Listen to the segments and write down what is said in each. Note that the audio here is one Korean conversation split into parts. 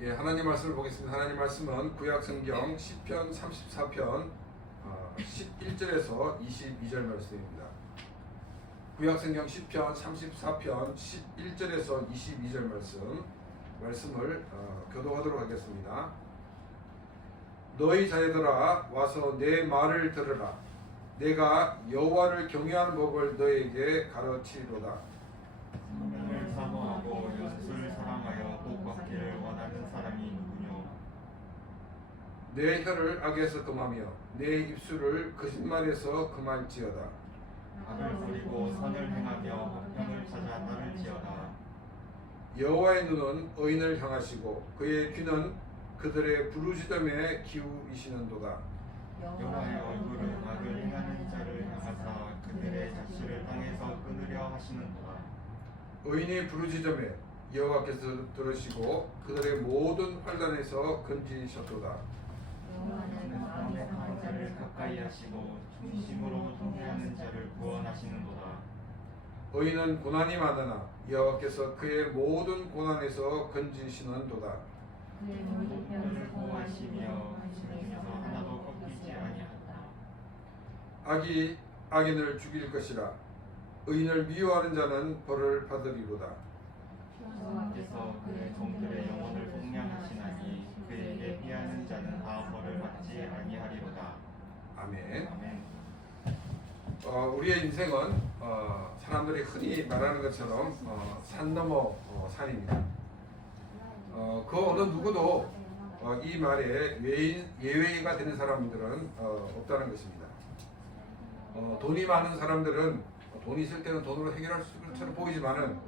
예, 하나님 말씀을 보겠습니다. 하나님 말씀은 구약 성경 시편 34편 11절에서 22절 말씀입니다. 구약 성경 시편 34편 11절에서 22절 말씀을 교독하도록 하겠습니다. 너희 자녀들아 와서 내 말을 들으라. 내가 여호와를 경외하는 법을 너에게 가르치리로다. 성령을 사모하고 연수를 사랑하여 복 받기를 원하는 사람이 누구뇨? 내 혀를 악에서 금하며 내 입술을 거짓말에서 금할지어다. 악을 버리고 선을 행하며 형을 찾아 따를지어다. 여호와의 눈은 의인을 향하시고 그의 귀는 그들의 부르짖음에 기울이시는도다. 여호와의 얼굴은 악을 행하는 자를 향하사 그들의 자취를 땅에서 끊으려 하시는도다. 의인이 부르짖음에 여호와께서 들으시고 그들의 모든 환난에서 건지셨도다. 여호와는 마음에 강한 자를 가까이 하시고 중심으로 통회하는 자를 구원하시는도다. 의인은 고난이 많으나 여호와께서 그의 모든 고난에서 건지시는도다. 그의 모든 편을 보호하시며 중에서 하나도 꺾이지 아니하다. 악이 악인을 죽일 것이라. 의인을 미워하는 자는 벌을 받으리로다. 여호와께서 그의 종들의 영혼을 공량하시나니 그에게 피하는 자는 다 벌을 받지 아니하리로다. 아멘. 아멘. 우리의 인생은 사람들이 흔히 말하는 것처럼 산 넘어 산입니다. 그 어느 누구도 이 말에 예외가 되는 사람들은 없다는 것입니다. 돈이 많은 사람들은 돈이 있을 때는 돈으로 해결할 것처럼 보이지만은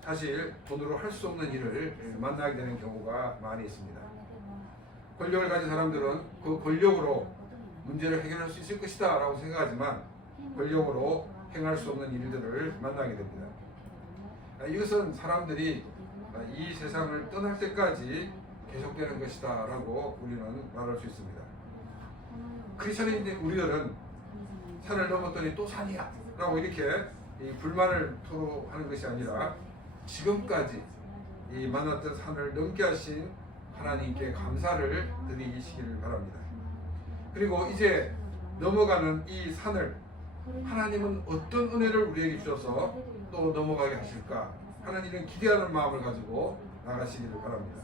사실 돈으로 할 수 없는 일을 만나게 되는 경우가 많이 있습니다. 권력을 가진 사람들은 그 권력으로 문제를 해결할 수 있을 것이다 라고 생각하지만 권력으로 행할 수 없는 일들을 만나게 됩니다. 이것은 사람들이 이 세상을 떠날 때까지 계속되는 것이다 라고 우리는 말할 수 있습니다. 크리스천인 우리들은 산을 넘었더니 또 산이야 라고 이렇게 불만을 토로하는 것이 아니라 지금까지 만났던 산을 넘게 하신 하나님께 감사를 드리시기를 바랍니다. 그리고 이제 넘어가는 이 산을 하나님은 어떤 은혜를 우리에게 주셔서 또 넘어가게 하실까? 하나님은 기대하는 마음을 가지고 나가시기를 바랍니다.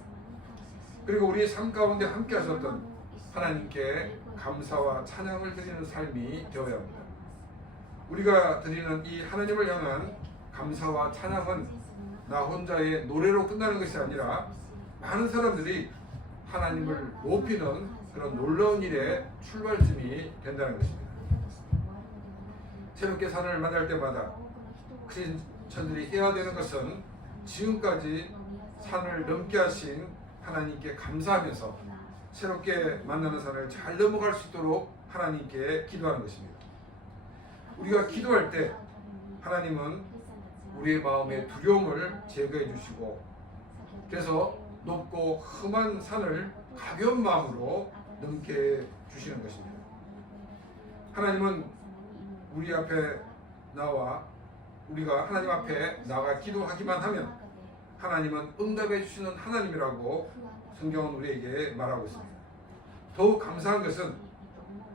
그리고 우리의 삶 가운데 함께 하셨던 하나님께 감사와 찬양을 드리는 삶이 되어야 합니다. 우리가 드리는 이 하나님을 향한 감사와 찬양은 나 혼자의 노래로 끝나는 것이 아니라 많은 사람들이 하나님을 높이는 그런 놀라운 일의 출발점이 된다는 것입니다. 새롭게 산을 만날 때마다 크리스천들이 해야 되는 것은 지금까지 산을 넘게 하신 하나님께 감사하면서 새롭게 만나는 산을 잘 넘어갈 수 있도록 하나님께 기도하는 것입니다. 우리가 기도할 때 하나님은 우리의 마음의 두려움을 제거해 주시고 그래서 높고 험한 산을 가벼운 마음으로 넘게 주시는 것입니다. 하나님은 우리 앞에 나와 우리가 하나님 앞에 나가 기도하기만 하면 하나님은 응답해 주시는 하나님이라고 성경은 우리에게 말하고 있습니다. 더욱 감사한 것은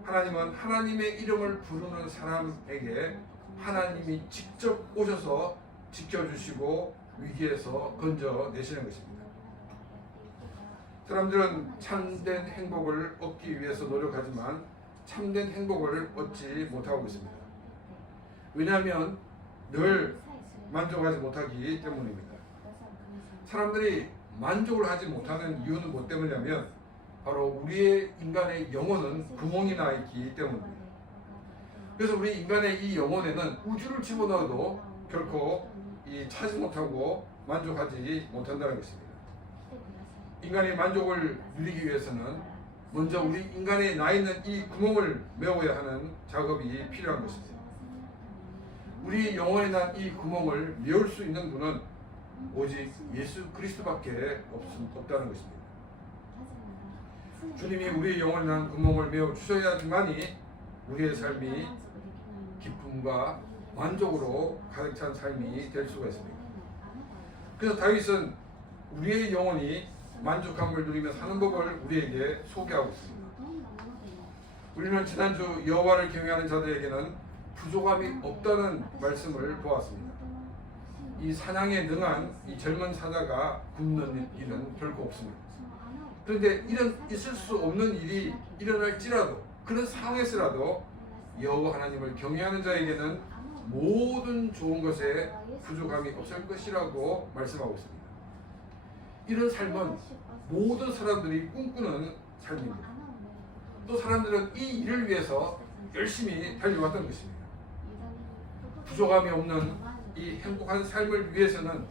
하나님은 하나님의 이름을 부르는 사람에게 하나님이 직접 오셔서 지켜주시고 위기에서 건져내시는 것입니다. 사람들은 참된 행복을 얻기 위해서 노력하지만 참된 행복을 얻지 못하고 있습니다. 왜냐하면 늘 만족하지 못하기 때문입니다. 사람들이 만족을 하지 못하는 이유는 뭐 때문이냐면 바로 우리의 인간의 영혼은 구멍이 나 있기 때문입니다. 그래서 우리 인간의 이 영혼에는 우주를 집어넣어도 결코 차지 못하고 만족하지 못한다는 것입니다. 인간의 만족을 누리기 위해서는 먼저 우리 인간에 나 있는 이 구멍을 메워야 하는 작업이 필요한 것입니다. 우리 영혼에 난 이 구멍을 메울 수 있는 분은 오직 예수 그리스도밖에 없다는 것입니다. 주님이 우리의 영혼에 난 구멍을 메워 주셔야지만이 우리의 삶이 기쁨과 만족으로 가득 찬 삶이 될 수가 있습니다. 그래서 다윗은 우리의 영혼이 만족함을 누리며 사는 법을 우리에게 소개하고 있습니다. 우리는 지난주 여호와를 경외하는 자들에게는 부족함이 없다는 말씀을 보았습니다. 이 사냥에 능한 이 젊은 사자가 굶는 일은 결코 없습니다. 그런데 이런 있을 수 없는 일이 일어날지라도 그런 상황에서라도 여호와 하나님을 경외하는 자에게는 모든 좋은 것에 부족함이 없을 것이라고 말씀하고 있습니다. 이런 삶은 모든 사람들이 꿈꾸는 삶입니다. 또 사람들은 이 일을 위해서 열심히 달려왔던 것입니다. 부족함이 없는 이 행복한 삶을 위해서는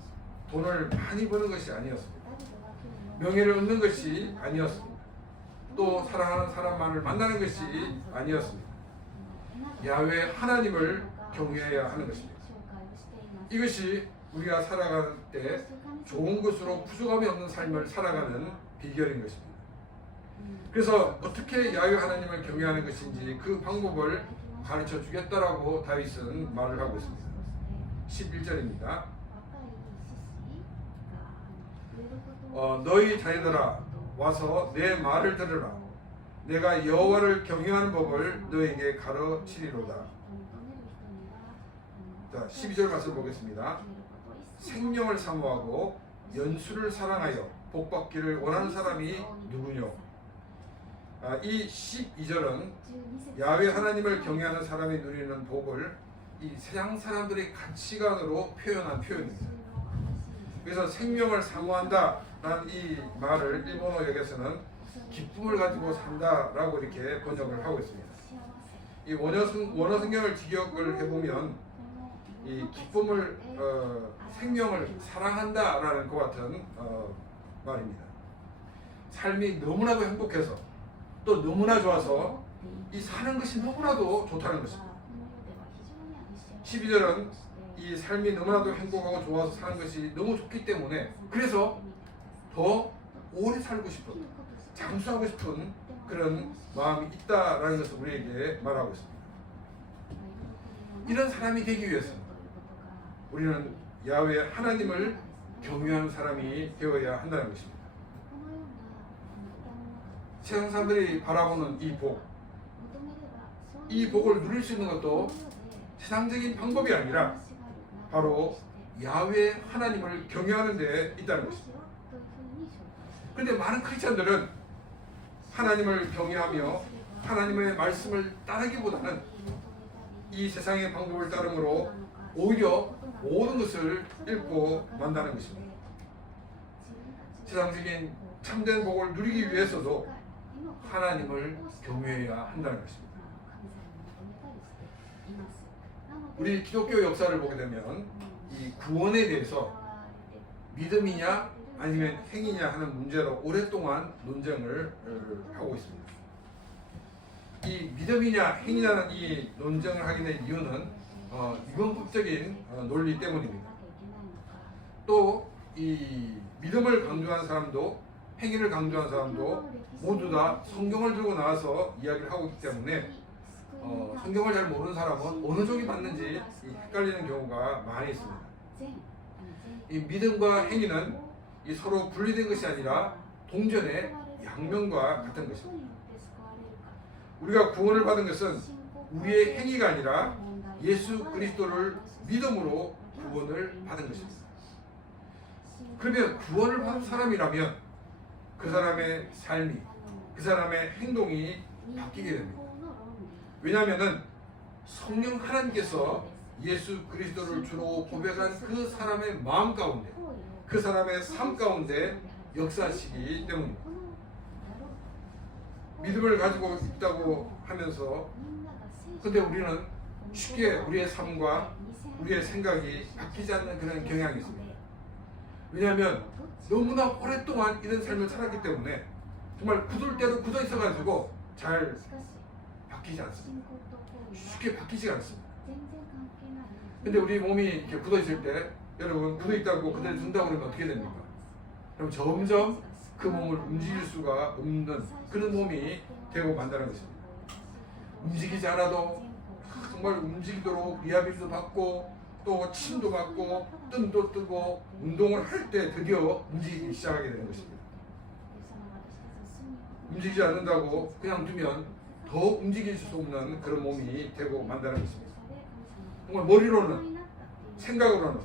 돈을 많이 버는 것이 아니었습니다. 명예를 얻는 것이 아니었습니다. 또 사랑하는 사람만을 만나는 것이 아니었습니다. 야훼 하나님을 경외해야 하는 것입니다. 이것이 우리가 살아갈 때 좋은 것으로 부족함이 없는 삶을 살아가는 비결인 것입니다. 그래서 어떻게 야훼 하나님을 경외하는 것인지 그 방법을 가르쳐 주겠다라고 다윗은 말을 하고 있습니다. 11절입니다. 너희 자녀들아 와서 내 말을 들으라. 내가 여호와를 경외하는 법을 너에게 가르치리로다. 자, 12절 말씀 보겠습니다. 생명을 사모하고 연수를 사랑하여 복받기를 원하는 사람이 누구뇨? 이 12절은 야훼 하나님을 경외하는 사람이 누리는 복을 이 세상 사람들의 가치관으로 표현한 표현입니다. 그래서 생명을 사모한다라는 이 말을 일본어 역에서는 기쁨을 가지고 산다라고 이렇게 번역을 하고 있습니다. 이 원어 성경을 직역을 해보면 이 기쁨을 생명을 사랑한다라는 것 같은 말입니다. 삶이 너무나도 행복해서 또 너무나 좋아서 이 사는 것이 너무나도 좋다는 것입니다. 12절은 이 삶이 너무나도 행복하고 좋아서 사는 것이 너무 좋기 때문에 그래서 더 오래 살고 싶은 장수하고 싶은 그런 마음이 있다라는 것을 우리에게 말하고 있습니다. 이런 사람이 되기 위해서는 우리는 야훼 하나님을 경외하는 사람이 되어야 한다는 것입니다. 세상 사람들이 바라보는 이 복을 누릴 수 있는 것도 세상적인 방법이 아니라 바로 야훼 하나님을 경외하는 데 있다는 것입니다. 그런데 많은 크리스천들은 하나님을 경외하며 하나님의 말씀을 따르기보다는 이 세상의 방법을 따름으로 오히려 모든 것을 잃고 만다는 것입니다. 세상적인 참된 복을 누리기 위해서도 하나님을 경외해야 한다는 것입니다. 우리 기독교 역사를 보게 되면 이 구원에 대해서 믿음이냐 아니면 행위냐 하는 문제로 오랫동안 논쟁을 하고 있습니다. 이 믿음이냐 행위냐는 이 논쟁을 하게 된 이유는 이분법적인 논리 때문입니다. 또 이 믿음을 강조하는 사람도 행위를 강조하는 사람도 모두 다 성경을 들고 나와서 이야기를 하고 있기 때문에 성경을 잘 모르는 사람은 어느 쪽이 맞는지 헷갈리는 경우가 많이 있습니다. 이 믿음과 행위는 이 서로 분리된 것이 아니라 동전의 양면과 같은 것입니다. 우리가 구원을 받은 것은 우리의 행위가 아니라 예수 그리스도를 믿음으로 구원을 받은 것입니다. 그러면 구원을 받은 사람이라면 그 사람의 삶이, 그 사람의 행동이 바뀌게 됩니다. 왜냐하면 성령 하나님께서 예수 그리스도를 주로 고백한 그 사람의 마음 가운데, 그 사람의 삶 가운데 역사하시기 때문입니다. 믿음을 가지고 있다고 하면서 근데 우리는 쉽게 우리의 삶과 우리의 생각이 바뀌지 않는 그런 경향이 있습니다. 왜냐하면 너무나 오랫동안 이런 삶을 살았기 때문에 정말 굳을 대로 굳어 있어가지고 잘 바뀌지 않습니다. 쉽게 바뀌지 않습니다. 근데 우리 몸이 이렇게 굳어 있을 때 여러분 굳어 있다고 그대로 둔다고 그러면 어떻게 됩니까? 그럼 점점 그 몸을 움직일 수가 없는 그런 몸이 되고 만다는 것입니다. 움직이지 않아도 정말 움직이도록 리하빌도 받고 또 침도 받고 뜸도 뜨고 운동을 할 때 드디어 움직이기 시작하게 되는 것입니다. 움직이지 않는다고 그냥 두면 더 움직일 수 없는 그런 몸이 되고 만다는 것입니다. 정말 머리로는 생각으로는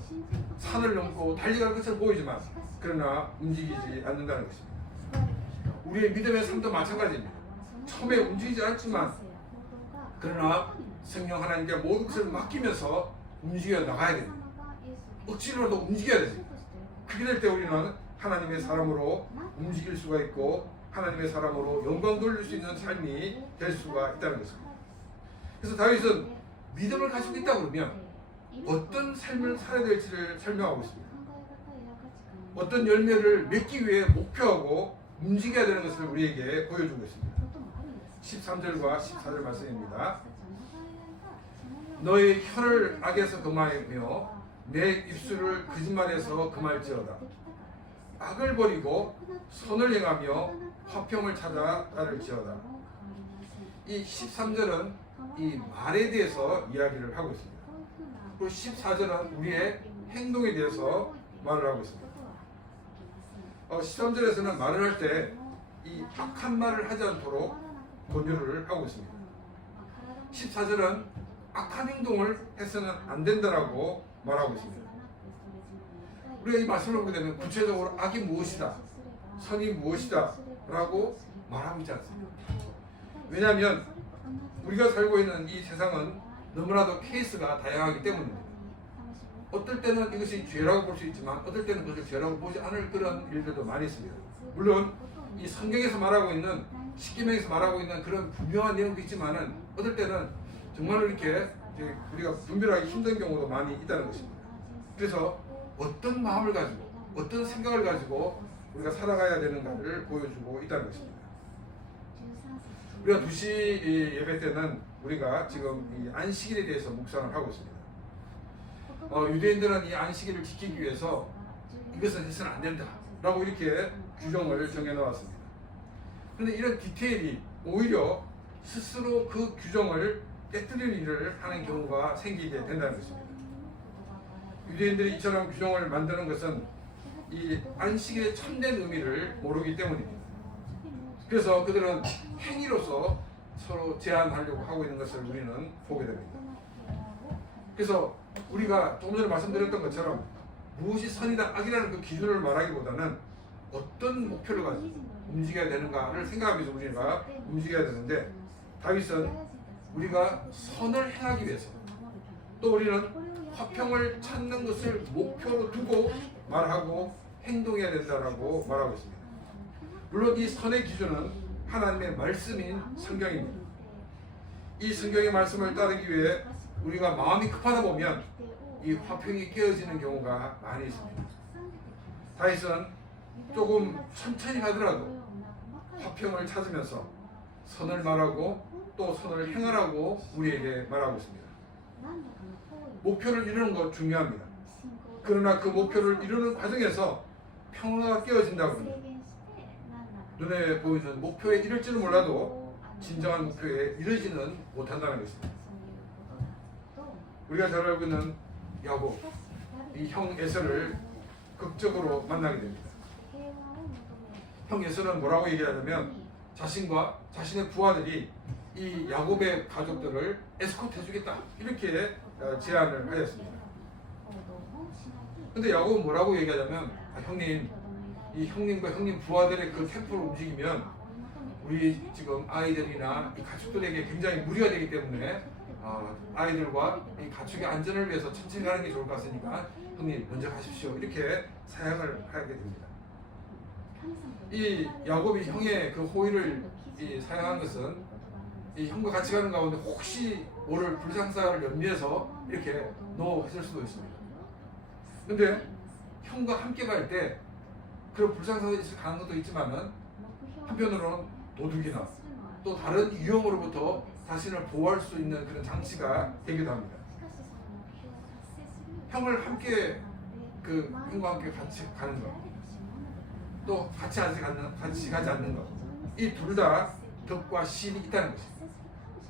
산을 넘고 달려갈 것처럼 보이지만 그러나 움직이지 않는다는 것입니다. 우리의 믿음의 삶도 마찬가지입니다. 처음에 움직이지 않지만 그러나 성령 하나님께 모든 것을 맡기면서 움직여 나가야 됩니다. 억지로라도 움직여야 됩니다. 그렇게 될 때 우리는 하나님의 사람으로 움직일 수가 있고 하나님의 사람으로 영광 돌릴 수 있는 삶이 될 수가 있다는 것입니다. 그래서 다윗은 믿음을 가지고 있다 그러면 어떤 삶을 살아야 될지를 설명하고 있습니다. 어떤 열매를 맺기 위해 목표하고 움직여야 되는 것을 우리에게 보여주고 있습니다. 13절과 14절 말씀입니다. 너의 혀를 악에서 금하며 내 입술을 거짓말에서 금할지어다. 악을 버리고 선을 행하며 화평을 찾아 따를지어다. 이 13절은 이 말에 대해서 이야기를 하고 있습니다. 그리고 14절은 우리의 행동에 대해서 말을 하고 있습니다. 13절에서는 말을 할 때 이 악한 말을 하지 않도록 권유를 하고 있습니다. 14절은 악한 행동을 해서는 안 된다라고 말하고 있습니다. 우리가 이 말씀을 보게 되면 구체적으로 악이 무엇이다, 선이 무엇이다 라고 말하고 있지 않습니다. 왜냐하면 우리가 살고 있는 이 세상은 너무나도 케이스가 다양하기 때문입니다. 어떨 때는 이것이 죄라고 볼 수 있지만 어떨 때는 그것을 죄라고 보지 않을 그런 일들도 많이 있습니다. 물론 이 성경에서 말하고 있는 십계명에서 말하고 있는 그런 분명한 내용도 있지만은 어떨 때는 정말로 이렇게 우리가 분별하기 힘든 경우도 많이 있다는 것입니다. 그래서 어떤 마음을 가지고 어떤 생각을 가지고 우리가 살아가야 되는가를 보여주고 있다는 것입니다. 우리가 2시 예배 때는 우리가 지금 이 안식일에 대해서 묵상을 하고 있습니다. 유대인들은 이 안식일을 지키기 위해서 이것은 해서는 안 된다 라고 이렇게 규정을 정해 놓았습니다. 그런데 이런 디테일이 오히려 스스로 그 규정을 깨뜨리는 일을 하는 경우가 생기게 된다는 것입니다. 유대인들이 이처럼 규정을 만드는 것은 이 안식일의 참된 의미를 모르기 때문입니다. 그래서 그들은 행위로서 서로 제한하려고 하고 있는 것을 우리는 보게 됩니다. 그래서 우리가 조금 전에 말씀드렸던 것처럼 무엇이 선이다 악이라는 그 기준을 말하기보다는 어떤 목표를 가지고 움직여야 되는가를 생각하면서 우리가 움직여야 되는데 다윗은 우리가 선을 행하기 위해서 또 우리는 화평을 찾는 것을 목표로 두고 말하고 행동해야 된다라고 말하고 있습니다. 물론 이 선의 기준은 하나님의 말씀인 성경입니다. 이 성경의 말씀을 따르기 위해 우리가 마음이 급하다 보면 이 화평이 깨어지는 경우가 많이 있습니다. 다윗은 조금 천천히 가더라도 화평을 찾으면서 선을 말하고 또 선을 행하라고 우리에게 말하고 있습니다. 목표를 이루는 것 중요합니다. 그러나 그 목표를 이루는 과정에서 평화가 깨어진다고 합니다. 눈에 보이는 목표에 이를지는 몰라도 진정한 목표에 이르지는 못한다는 것입니다. 우리가 잘 알고 있는 야곱, 이 형 에서를 극적으로 만나게 됩니다. 형 에서는 뭐라고 얘기하냐면 자신과 자신의 부하들이 이 야곱의 가족들을 에스코트 해주겠다 이렇게 제안을 하였습니다. 근데 야곱은 뭐라고 얘기하냐면 형님, 이 형님과 형님 부하들의 그 캠프를 움직이면 우리 지금 아이들이나 이 가축들에게 굉장히 무리가 되기 때문에 아이들과 이 가축의 안전을 위해서 천천히 가는 게 좋을 것 같으니까 형님 먼저 가십시오 이렇게 사양을 하게 됩니다. 이 야곱이 형의 그 호의를 사양한 것은 이 형과 같이 가는 가운데 혹시 모를 불상사를 염려해서 이렇게 노했을 수도 있습니다. 근데 형과 함께 갈 때 그런 불상사가 있을 가능성도 있지만은 한편으로는 도둑이나 또 다른 위험으로부터 자신을 보호할 수 있는 그런 장치가 되기도 합니다. 형을 함께 형과 함께 같이 가는 것, 또 같이 가지 않는 것, 이 둘 다 덕과 신이 있다는 것입니다.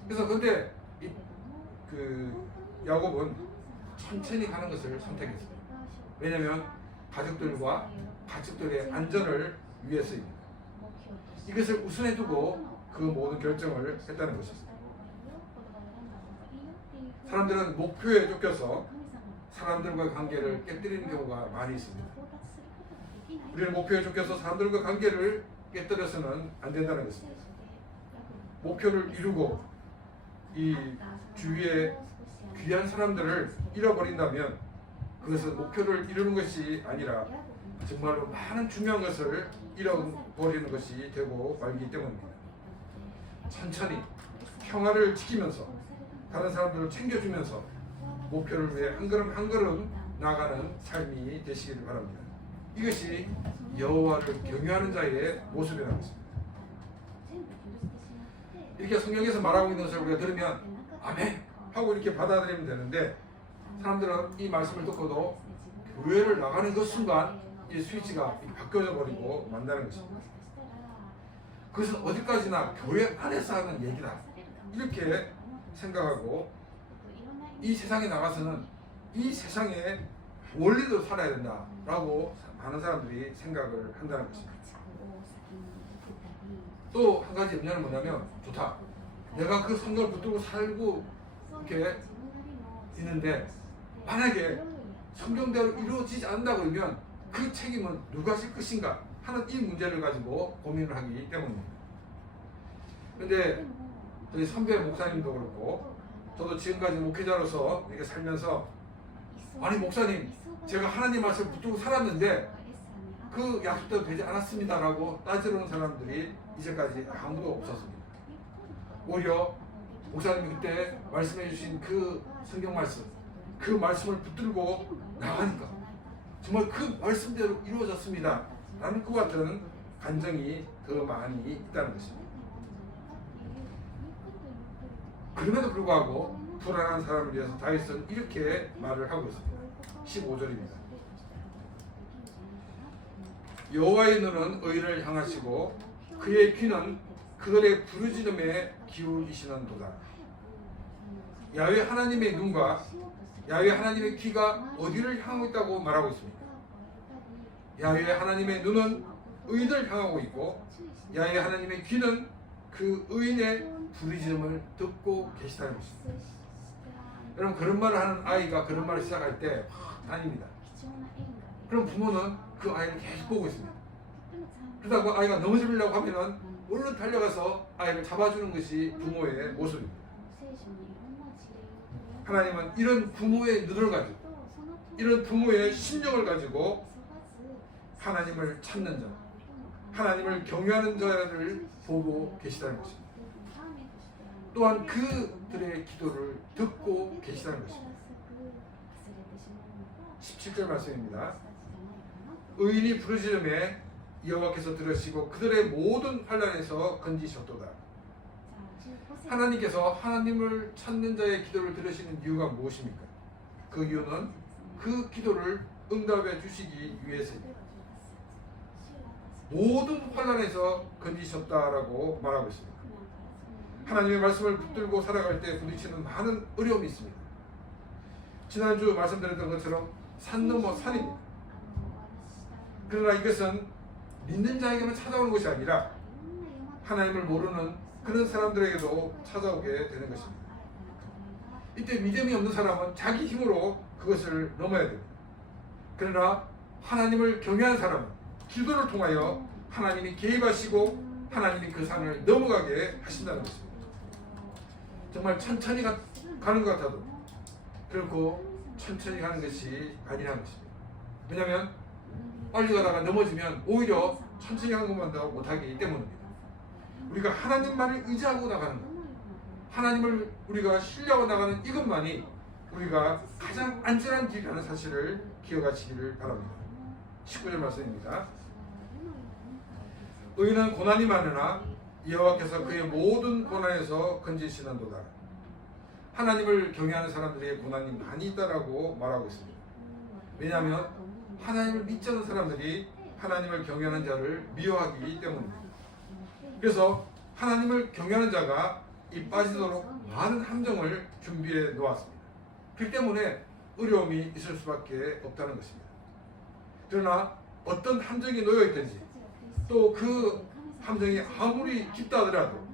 그래서 근데 야곱은 천천히 가는 것을 선택했습니다. 왜냐하면 가족들의 안전을 위해서입니다. 이것을 우선해 두고 그 모든 결정을 했다는 것입니다. 사람들은 목표에 쫓겨서 사람들과 관계를 깨뜨리는 경우가 많이 있습니다. 우리는 목표에 쫓겨서 사람들과 관계를 깨뜨려서는 안 된다는 것입니다. 목표를 이루고 이 주위에 귀한 사람들을 잃어버린다면 그것은 목표를 이루는 것이 아니라 정말로 많은 중요한 것을 잃어버리는 것이 되고 말기 때문입니다. 천천히 평화를 지키면서 다른 사람들을 챙겨주면서 목표를 위해 한 걸음 한 걸음 나아가는 삶이 되시기를 바랍니다. 이것이 여호와를 경외하는 자의 모습이라는 것입니다. 이렇게 성경에서 말하고 있는 것을 우리가 들으면 아멘 하고 이렇게 받아들이면 되는데 사람들은 이 말씀을 듣고도 교회를 나가는 그 순간 이 스위치가 바뀌어져 버리고 만다는 것입니다. 그것은 어디까지나 교회 안에서 하는 얘기다 이렇게 생각하고 이 세상에 나가서는 이 세상의 원리대로 살아야 된다라고 많은 사람들이 생각을 한다는 것입니다. 또 한 가지 염려는 뭐냐면 좋다. 내가 그 성경을 붙들고 살고 이렇게 있는데 만약에 성경대로 이루어지지 않는다 그러면 그 책임은 누가 질 것인가 하는 이 문제를 가지고 고민을 하기 때문입니다. 그런데 저희 선배 목사님도 그렇고 저도 지금까지 목회자로서 이렇게 살면서 아니 목사님 제가 하나님 말씀을 붙들고 살았는데 그 약속대로 되지 않았습니다라고 따지는 사람들이 이제까지 아무도 없었습니다. 오히려 목사님이 그때 말씀해 주신 그 성경 말씀 그 말씀을 붙들고 나가니까 정말 그 말씀대로 이루어졌습니다 라는 것 같은 감정이 더 많이 있다는 것입니다. 그럼에도 불구하고 불안한 사람을 위해서 다윗은 이렇게 말을 하고 있습니다. 15절입니다. 여호와의 눈은 의인을 향하시고 그의 귀는 그들의 부르짖음에 기울이시는도다. 야훼 하나님의 눈과 야훼 하나님의 귀가 어디를 향하고 있다고 말하고 있습니까? 야훼 하나님의 눈은 의인을 향하고 있고 야훼 하나님의 귀는 그 의인의 부르짖음을 듣고 계시다는 것입니다. 여러분 그런 말을 하는 아이가 그런 말을 시작할 때 다닙니다. 그럼 부모는 그 아이를 계속 보고 있습니다. 그러다 그 아이가 넘어지려고 하면은 얼른 달려가서 아이를 잡아주는 것이 부모의 모습입니다. 하나님은 이런 부모의 눈을 가지고 이런 부모의 심령을 가지고 하나님을 찾는 자, 하나님을 경외하는 자를 보고 계시다는 것입니다. 또한 그들의 기도를 듣고 계시다는 것입니다. 17절 말씀입니다. 의인이 부르짖음에 여호와께서 들으시고 그들의 모든 환난에서 건지셨도다. 하나님께서 하나님을 찾는 자의 기도를 들으시는 이유가 무엇입니까? 그 이유는 그 기도를 응답해 주시기 위해서입니다. 모든 환난에서 건지셨다라고 말하고 있습니다. 하나님의 말씀을 붙들고 살아갈 때 부딪히는 많은 어려움이 있습니다. 지난주 말씀드렸던 것처럼 산 넘어 산입니다. 그러나 이것은 믿는 자에게만 찾아오는 것이 아니라 하나님을 모르는 그런 사람들에게도 찾아오게 되는 것입니다. 이때 믿음이 없는 사람은 자기 힘으로 그것을 넘어야 됩니다. 그러나 하나님을 경외하는 사람은 기도를 통하여 하나님이 개입하시고 하나님이 그 산을 넘어가게 하신다는 것입니다. 정말 천천히 가는 것 같아도 결코 천천히 가는 것이 아니라는 것입니다. 왜냐하면 빨리 가다가 넘어지면 오히려 천천히 가는 것만 더 못하기 때문입니다. 우리가 하나님만을 의지하고 나가는 것, 하나님을 우리가 신뢰하고 나가는 이것만이 우리가 가장 안전한 길이라는 사실을 기억하시기를 바랍니다. 19절 말씀입니다. 의인은 고난이 많으나 여호와께서 그의 모든 고난에서 건지시는도다. 하나님을 경외하는 사람들의 고난이 많이 있다라고 말하고 있습니다. 왜냐하면 하나님을 믿지 않는 사람들이 하나님을 경외하는 자를 미워하기 때문입니다. 그래서 하나님을 경외하는 자가 이 빠지도록 많은 함정을 준비해 놓았습니다. 그렇기 때문에 어려움이 있을 수밖에 없다는 것입니다. 그러나 어떤 함정이 놓여 있든지 또 그 함정이 아무리 깊다 하더라도,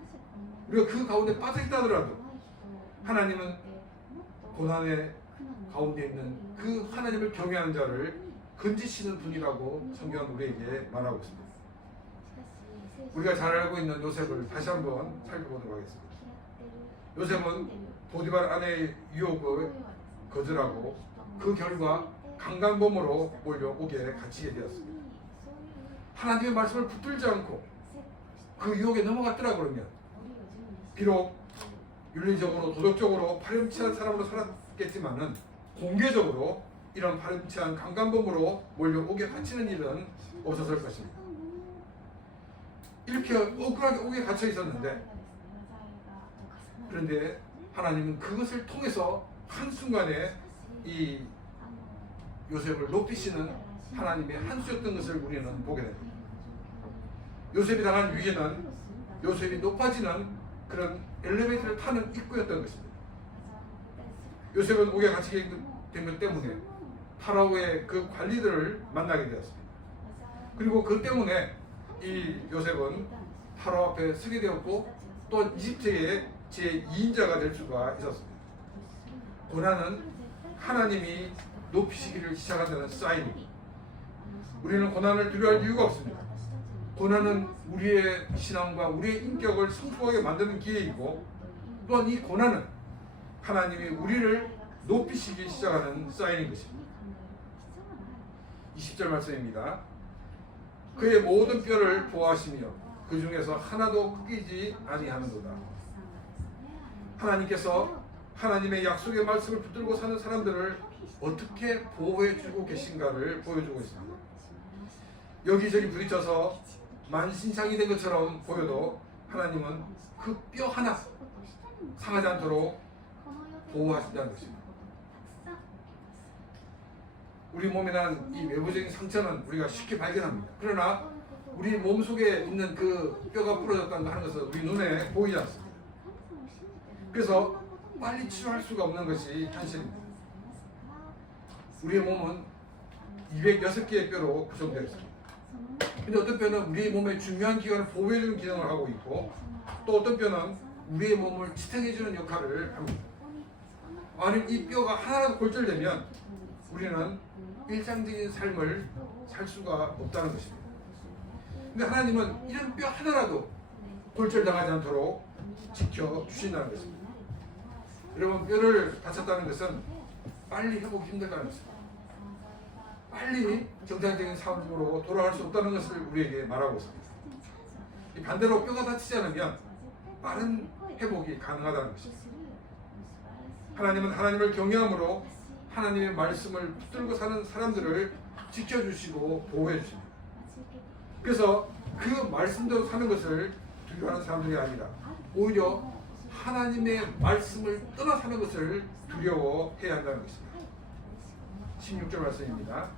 우리가 그 가운데 빠져있다 하더라도 하나님은 고난의 가운데 있는 그 하나님을 경외하는 자를 건지시는 분이라고 성경은 우리에게 말하고 있습니다. 우리가 잘 알고 있는 요셉을 다시 한번 살펴보도록 하겠습니다. 요셉은 보디발 아내의 유혹을 거절하고 그 결과 강간범으로 몰려오게 갇히게 되었습니다. 하나님의 말씀을 붙들지 않고 그 유혹에 넘어갔더라 그러면 비록 윤리적으로 도덕적으로 파렴치한 사람으로 살았겠지만은 공개적으로 이런 파렴치한 강간범으로 몰려오게 갇히는 일은 없었을 것입니다. 이렇게 억울하게 오게 갇혀 있었는데, 그런데 하나님은 그것을 통해서 한순간에 이 요셉을 높이시는 하나님의 한 수였던 것을 우리는 보게 됩니다. 요셉이 당한 위기는 요셉이 높아지는 그런 엘리베이터를 타는 입구였던 것입니다. 요셉은 옥에 갇히게 된 것 때문에 파라오의 그 관리들을 만나게 되었습니다. 그리고 그 때문에 이 요셉은 파라오 앞에 서게 되었고 또 이집트의 제2인자가 될 수가 있었습니다. 고난은 하나님이 높이시기를 시작한다는 사인입니다. 우리는 고난을 두려워할 이유가 없습니다. 고난은 우리의 신앙과 우리의 인격을 성숙하게 만드는 기회이고, 또한 이 고난은 하나님이 우리를 높이시기 시작하는 사인인 것입니다. 20절 말씀입니다. 그의 모든 뼈를 보호하시며 그 중에서 하나도 꺾이지 아니하는도다. 하나님께서 하나님의 약속의 말씀을 붙들고 사는 사람들을 어떻게 보호해주고 계신가를 보여주고 있습니다. 여기저기 부딪혀서 만신창이 된 것처럼 보여도 하나님은 그 뼈 하나 상하지 않도록 보호하신다는 것입니다. 우리 몸에 난 이 외부적인 상처는 우리가 쉽게 발견합니다. 그러나 우리 몸 속에 있는 그 뼈가 부러졌다는 하는 것은 우리 눈에 보이지 않습니다. 그래서 빨리 치료할 수가 없는 것이 현실입니다. 우리의 몸은 206개의 뼈로 구성되어 있습니다. 근데 어떤 뼈는 우리의 몸의 중요한 기관을 보호해주는 기능을 하고 있고, 또 어떤 뼈는 우리의 몸을 지탱해주는 역할을 합니다. 만약 이 뼈가 하나라도 골절되면 우리는 일상적인 삶을 살 수가 없다는 것입니다. 근데 하나님은 이런 뼈 하나라도 골절당하지 않도록 지켜주신다는 것입니다. 여러분, 뼈를 다쳤다는 것은 빨리 회복이 힘들다는 것입니다. 빨리 정상적인 삶으로 돌아갈 수 없다는 것을 우리에게 말하고 있습니다. 반대로 뼈가 다치지 않으면 빠른 회복이 가능하다는 것입니다. 하나님은 하나님을 경외함으로 하나님의 말씀을 붙들고 사는 사람들을 지켜주시고 보호해 주십니다. 그래서 그 말씀대로 사는 것을 두려워하는 사람들이 아니라 오히려 하나님의 말씀을 떠나 사는 것을 두려워해야 한다는 것입니다. 16절 말씀입니다.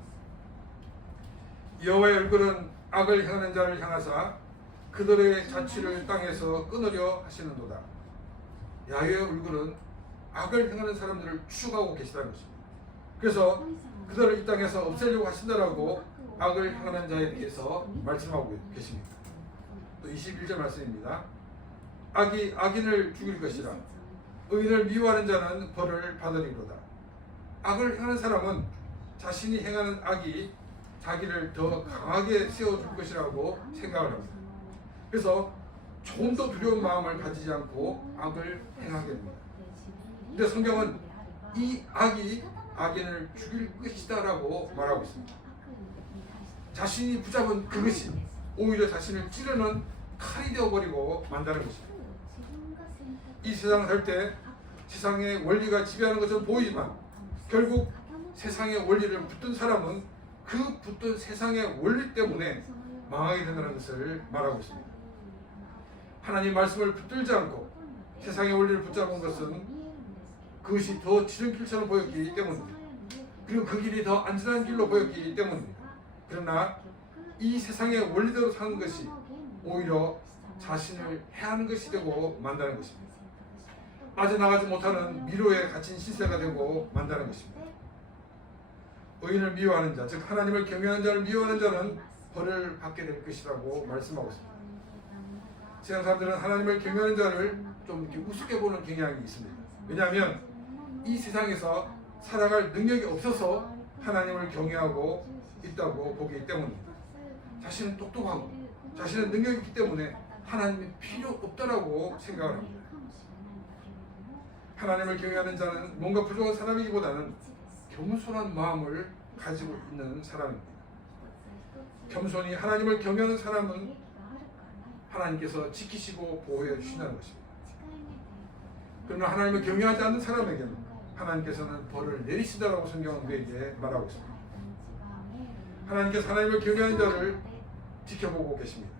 여호와의 얼굴은 악을 행하는 자를 향하사 그들의 자취를 땅에서 끊으려 하시는도다. 야훼의 얼굴은 악을 행하는 사람들을 추구하고 계시다는 것입니다. 그래서 그들을 이 땅에서 없애려고 하신다라고 악을 행하는 자에 대해서 말씀하고 계십니다. 또 21절 말씀입니다. 악이 악인을 죽일 것이라 의인을 미워하는 자는 벌을 받으리로다. 악을 행하는 사람은 자신이 행하는 악이 자기를 더 강하게 세워줄 것이라고 생각을 합니다. 그래서 조금 더 두려운 마음을 가지지 않고 악을 행하게 됩니다. 근데 성경은 이 악이 악인을 죽일 것이다 라고 말하고 있습니다. 자신이 붙잡은 그것이 오히려 자신을 찌르는 칼이 되어버리고 만다는 것입니다. 이 세상을 살 때 세상의 원리가 지배하는 것은 보이지만 결국 세상의 원리를 붙든 사람은 그 붙든 세상의 원리 때문에 망하게 된다는 것을 말하고 있습니다. 하나님 말씀을 붙들지 않고 세상의 원리를 붙잡은 것은 그것이 더 지름길처럼 보였기 때문입니다. 그리고 그 길이 더 안전한 길로 보였기 때문입니다. 그러나 이 세상의 원리대로 사는 것이 오히려 자신을 해하는 것이 되고 만다는 것입니다. 빠져나가지 못하는 미로에 갇힌 시세가 되고 만다는 것입니다. 의인을 미워하는 자, 즉 하나님을 경외하는 자를 미워하는 자는 벌을 받게 될 것이라고 말씀하고 있습니다. 세상 사람들은 하나님을 경외하는 자를 좀 이렇게 우습게 보는 경향이 있습니다. 왜냐하면 이 세상에서 살아갈 능력이 없어서 하나님을 경외하고 있다고 보기 때문입니다. 자신은 똑똑하고 자신은 능력이 있기 때문에 하나님이 필요 없다라고 생각을 합니다. 하나님을 경외하는 자는 뭔가 부족한 사람이기보다는 겸손한 마음을 가지고 있는 사람입니다. 겸손히 하나님을 경외하는 사람은 하나님께서 지키시고 보호해 주신다는 것입니다. 그러나 하나님을 경외하지 않는 사람에게는 하나님께서는 벌을 내리시다라고 성경은 우리에게 말하고 있습니다. 하나님께서 하나님을 경외하는 자를 지켜보고 계십니다.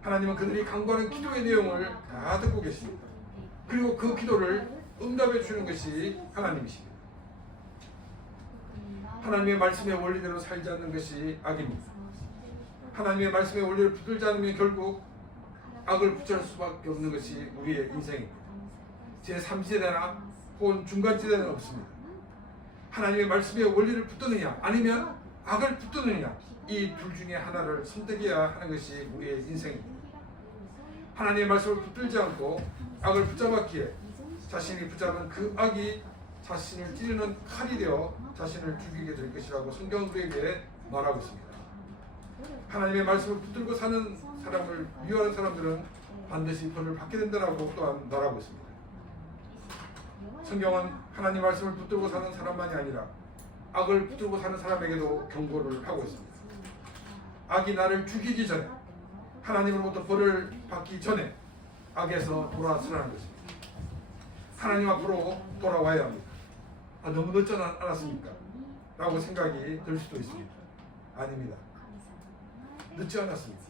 하나님은 그들이 간구하는 기도의 내용을 다 듣고 계십니다. 그리고 그 기도를 응답해 주는 것이 하나님이십니다. 하나님의 말씀의 원리대로 살지 않는 것이 악입니다. 하나님의 말씀의 원리를 붙들지 않으면 결국 악을 붙잡을 수밖에 없는 것이 우리의 인생입니다. 제3지대나 혹은 중간지대는 없습니다. 하나님의 말씀의 원리를 붙드느냐 아니면 악을 붙드느냐, 이 둘 중에 하나를 선택해야 하는 것이 우리의 인생입니다. 하나님의 말씀을 붙들지 않고 악을 붙잡았기에 자신이 붙잡은 그 악이 자신을 찌르는 칼이 되어 자신을 죽이게 될 것이라고 성경은 우리에게 말하고 있습니다. 하나님의 말씀을 붙들고 사는 사람을 미워하는 사람들은 반드시 벌을 받게 된다고 또한 말하고 있습니다. 성경은 하나님 말씀을 붙들고 사는 사람만이 아니라 악을 붙들고 사는 사람에게도 경고를 하고 있습니다. 악이 나를 죽이기 전에, 하나님으로부터 벌을 받기 전에 악에서 돌아서라는 것입니다. 하나님 앞으로 돌아와야 합니다. 너무 늦지 않았습니까? 라고 생각이 들 수도 있습니다. 아닙니다. 늦지 않았습니다.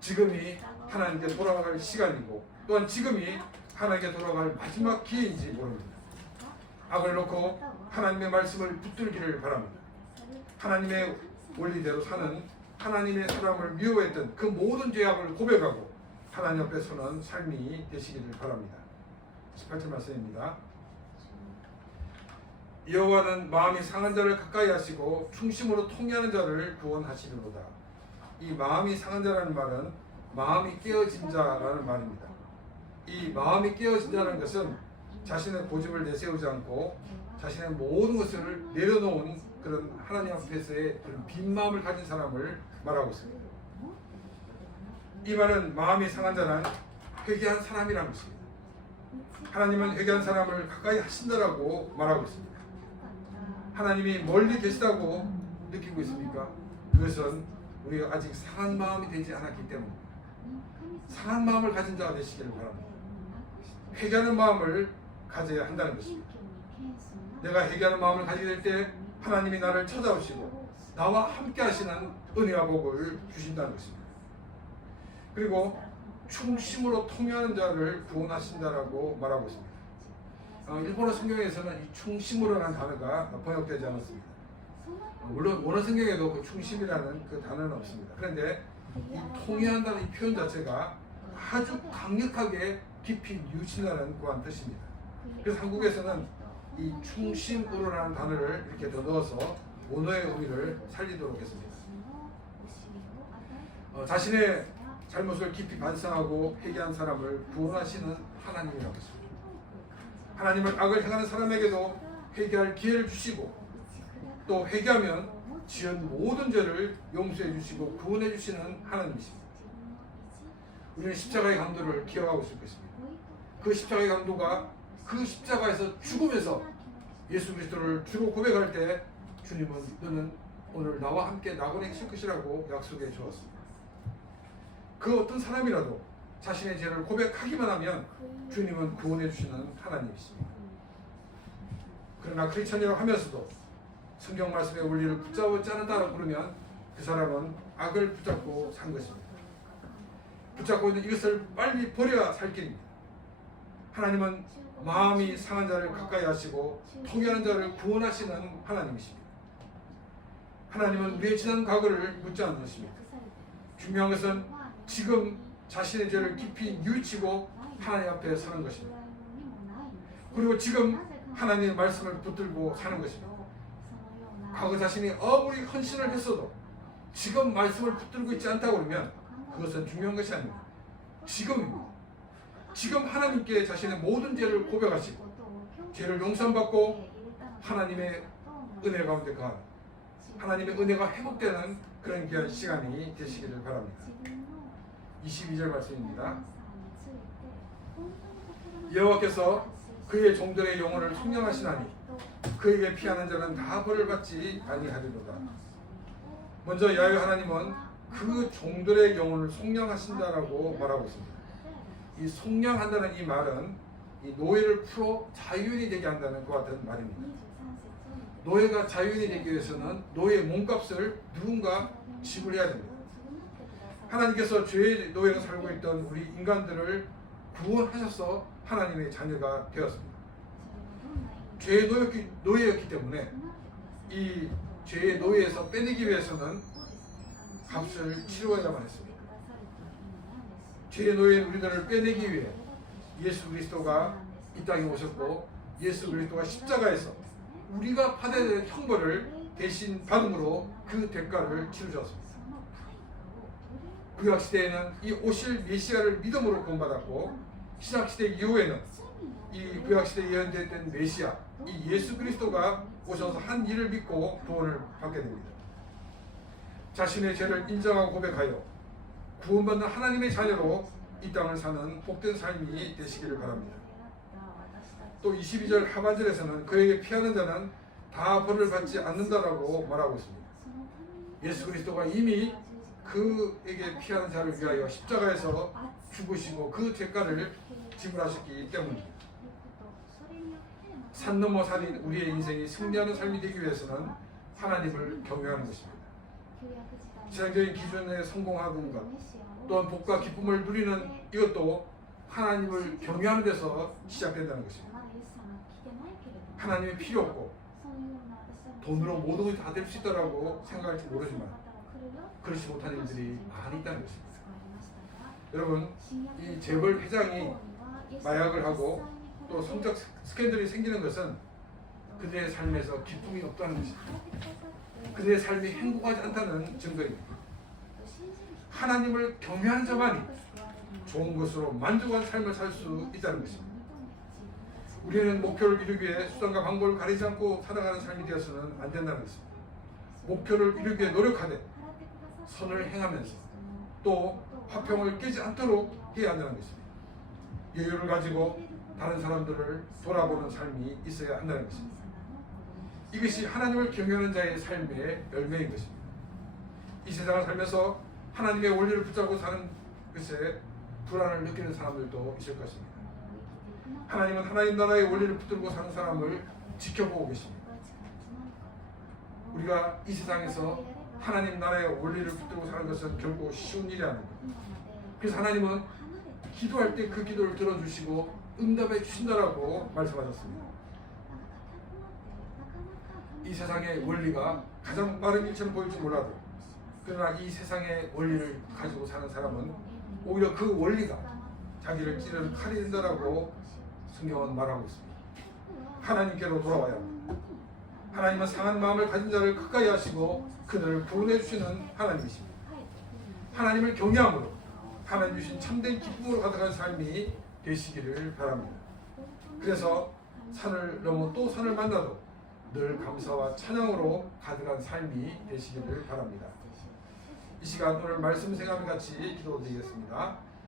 지금이 하나님께 돌아갈 시간이고 또한 지금이 하나님께 돌아갈 마지막 기회인지 모릅니다. 악을 놓고 하나님의 말씀을 붙들기를 바랍니다. 하나님의 원리대로 사는 하나님의 사람을 미워했던 그 모든 죄악을 고백하고 하나님 앞에 서는 삶이 되시기를 바랍니다. 18절 말씀입니다. 여호와는 마음이 상한 자를 가까이 하시고 충심으로 통회하는 자를 구원하시리로다. 이 마음이 상한 자라는 말은 마음이 깨어진 자라는 말입니다. 이 마음이 깨어진 자라는 것은 자신의 고집을 내세우지 않고 자신의 모든 것을 내려놓은 그런 하나님 앞에서의 그런 빈 마음을 가진 사람을 말하고 있습니다. 이 말은 마음이 상한 자는 회개한 사람이라는 것입니다. 하나님은 회개한 사람을 가까이 하신다라고 말하고 있습니다. 하나님이 멀리 계시다고 느끼고 있습니까? 그것은 우리가 아직 상한 마음이 되지 않았기 때문입니다. 상한 마음을 가진 자가 되시기를 바랍니다. 회개하는 마음을 가져야 한다는 것입니다. 내가 회개하는 마음을 가지게 될 때 하나님이 나를 찾아오시고 나와 함께 하시는 은혜와 복을 주신다는 것입니다. 그리고 충심으로 통회하는 자를 구원하신다라고 말하고 있습니다. 일본어 성경에서는 이 충심으로라는 단어가 번역되지 않았습니다. 물론 원어 성경에도 그 충심이라는 그 단어는 없습니다. 그런데 이 통회한다는 이 표현 자체가 아주 강력하게 깊이 뉘우친다는 그런 뜻입니다. 그래서 한국에서는 이 충심으로라는 단어를 이렇게 더 넣어서 원어의 의미를 살리도록 했습니다. 자신의 잘못을 깊이 반성하고 회개한 사람을 구원하시는 하나님이라고 했습니다. 하나님은 악을 행하는 사람에게도 회개할 기회를 주시고 또 회개하면 지은 모든 죄를 용서해 주시고 구원해 주시는 하나님이십니다. 우리는 십자가의 강도를 기억하고 있을 것입니다. 그 십자가의 강도가 그 십자가에서 죽으면서 예수 그리스도를 주로 고백할 때 주님은 너는 오늘 나와 함께 낙원에 있을 것이라고 약속해 주었습니다. 그 어떤 사람이라도 자신의 죄를 고백하기만 하면 주님은 구원해 주시는 하나님이십니다. 그러나 크리스천이라고 하면서도 성경 말씀의 원리를 붙잡지 않는다고 그러면 그 사람은 악을 붙잡고 산 것입니다. 붙잡고 있는 이것을 빨리 버려야 살 길입니다. 하나님은 마음이 상한 자를 가까이 하시고 통회하는 자를 구원하시는 하나님이십니다. 하나님은 우리의 지난 과거를 묻지 않으십니다. 중요한 것은 지금 자신의 죄를 깊이 뉘우치고 하나님 앞에 서는 것입니다. 그리고 지금 하나님의 말씀을 붙들고 사는 것입니다. 과거 자신이 아무리 헌신을 했어도 지금 말씀을 붙들고 있지 않다고 그러면 그것은 중요한 것이 아닙니다. 지금 하나님께 자신의 모든 죄를 고백하시고 죄를 용서받고 하나님의 은혜 가운데 가 하나님의 은혜가 회복되는 그런 귀한 시간이 되시기를 바랍니다. 22절 말씀입니다. 여호와께서 그의 종들의 영혼을 속량하시나니 그에게 피하는 자는 다 벌을 받지 아니하리로다. 먼저 야훼 하나님은 그 종들의 영혼을 속량하신다라고 말하고 있습니다. 이 속량한다는 이 말은 이 노예를 풀어 자유인이 되게 한다는 것 같은 말입니다. 노예가 자유인이 되기 위해서는 노예의 몸값을 누군가 지불해야 됩니다. 하나님께서 죄의 노예로 살고 있던 우리 인간들을 구원하셔서 하나님의 자녀가 되었습니다. 죄의 노예였기 때문에 이 죄의 노예에서 빼내기 위해서는 값을 치러야만 했습니다. 죄의 노예인 우리들을 빼내기 위해 예수 그리스도가 이 땅에 오셨고 예수 그리스도가 십자가에서 우리가 받아야 될 형벌을 대신 받음으로 그 대가를 치르셨습니다. 구약 시대에는 이 오실 메시아를 믿음으로 구원받았고 신약 시대 이후에는 이 구약 시대에 예언됐던 메시아 이 예수 그리스도가 오셔서 한 일을 믿고 구원을 받게 됩니다. 자신의 죄를 인정하고 고백하여 구원받는 하나님의 자녀로 이 땅을 사는 복된 삶이 되시기를 바랍니다. 또 22절 하반절에서는 그에게 피하는 자는 다 벌을 받지 않는다라고 말하고 있습니다. 예수 그리스도가 이미 그에게 피하는 자를 위하여 십자가에서 죽으시고 그 대가를 지불하셨기 때문입니다. 산 넘어 산인 우리의 인생이 승리하는 삶이 되기 위해서는 하나님을 경외하는 것입니다. 세상적인 기준에 성공하는 것 또한 복과 기쁨을 누리는 이것도 하나님을 경외하는 데서 시작된다는 것입니다. 하나님이 필요 없고 돈으로 모든 것이 다 될 수 있다라고 생각할지 모르지만 그렇지 못한 일들이 많이 있다는 것입니다. 여러분, 이 재벌 회장이 마약을 하고 또 성적 스캔들이 생기는 것은 그들의 삶에서 기쁨이 없다는 것입니다. 그들의 삶이 행복하지 않다는 증거입니다. 하나님을 경외하는 자만이 좋은 것으로 만족한 삶을 살 수 있다는 것입니다. 우리는 목표를 이루기 위해 수단과 방법을 가리지 않고 살아가는 삶이 되어서는 안 된다는 것입니다. 목표를 이루기 위해 노력하되 선을 행하면서 또 화평을 깨지 않도록 해야 한다는 것입니다. 여유를 가지고 다른 사람들을 돌아보는 삶이 있어야 한다는 것입니다. 이것이 하나님을 경외하는 자의 삶의 열매인 것입니다. 이 세상을 살면서 하나님의 원리를 붙잡고 사는 것에 불안을 느끼는 사람들도 있을 것입니다. 하나님은 하나님 나라의 원리를 붙들고 사는 사람을 지켜보고 계십니다. 우리가 이 세상에서 하나님 나라의 원리를 붙들고 사는 것은 결코 쉬운 일이 아닙니다. 그래서 하나님은 기도할 때 그 기도를 들어주시고 응답해 주신다라고 말씀하셨습니다. 이 세상의 원리가 가장 빠른 일처럼 보일지 몰라도 그러나 이 세상의 원리를 가지고 사는 사람은 오히려 그 원리가 자기를 찌르는 칼이 된다라고 성경은 말하고 있습니다. 하나님께로 돌아와야 합니다. 하나님은 상한 마음을 가진 자를 가까이 하시고 그들을 구원해 주시는 하나님이십니다. 하나님을 경외함으로 하나님 주신 참된 기쁨으로 가득한 삶이 되시기를 바랍니다. 그래서 산을 넘어 또 산을 만나도 늘 감사와 찬양으로 가득한 삶이 되시기를 바랍니다. 이 시간 오늘 말씀 생활 같이 기도드리겠습니다.